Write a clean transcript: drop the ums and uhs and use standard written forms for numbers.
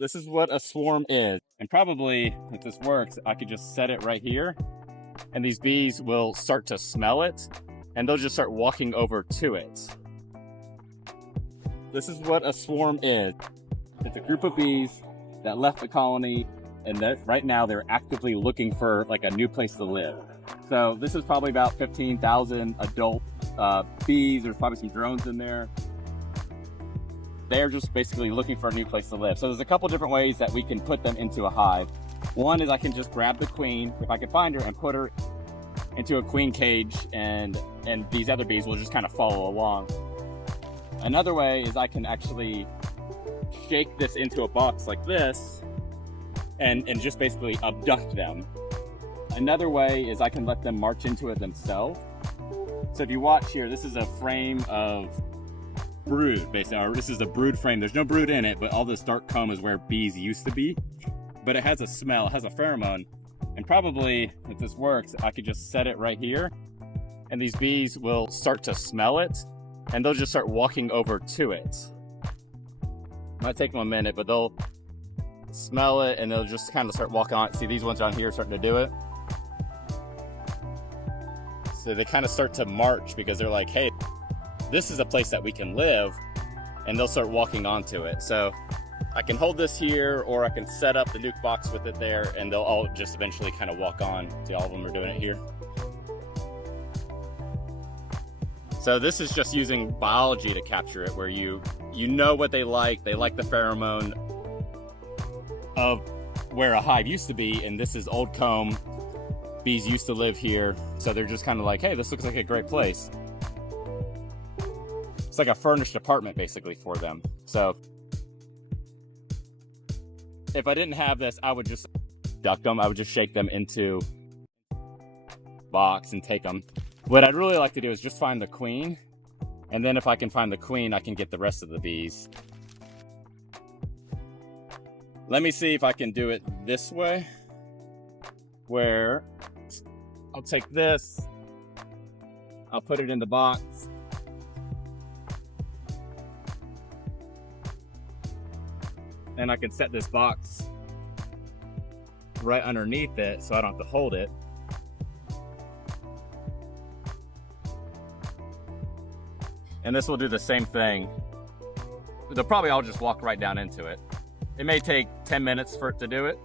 This is what a swarm is. And probably, if this works, I could just set it right here, and these bees will start to smell it, and they'll just start walking over to it. This is what a swarm is. It's a group of bees that left the colony, and that right now they're actively looking for like a new place to live. So this is probably about 15,000 adult bees. There's probably some drones in there. They're just basically looking for a new place to live. So there's a couple different ways that we can put them into a hive. One is I can just grab the queen, if I can find her, and put her into a queen cage, and these other bees will just kind of follow along. Another way is I can actually shake this into a box like this and just basically abduct them. Another way is I can let them march into it themselves. So if you watch here, this is a frame of brood, basically, or this is a brood frame. There's no brood in it, but all this dark comb is where bees used to be. But it has a smell, it has a pheromone. And probably, if this works, I could just set it right here, and these bees will start to smell it, and they'll just start walking over to it. It might take them a minute, but they'll smell it and they'll just kind of start walking on it. See, these ones on here starting to do it. So they kind of start to march because they're like, hey, this is a place that we can live, and they'll start walking onto it. So I can hold this here, or I can set up the nuke box with it there, and they'll all just eventually kind of walk on. See, all of them are doing it here. So this is just using biology to capture it, where you know what they like the pheromone of where a hive used to be, and this is old comb. Bees used to live here, so they're just kind of like, hey, this looks like a great place. It's like a furnished apartment basically for them. So if I didn't have this, I would just duck them. I would just shake them into box and take them. What I'd really like to do is just find the queen, and then if I can find the queen, I can get the rest of the bees. Let me see if I can do it this way, where I'll take this, I'll put it in the box, and I can set this box right underneath it so I don't have to hold it. And this will do the same thing. They'll probably all just walk right down into it. It may take 10 minutes for it to do it,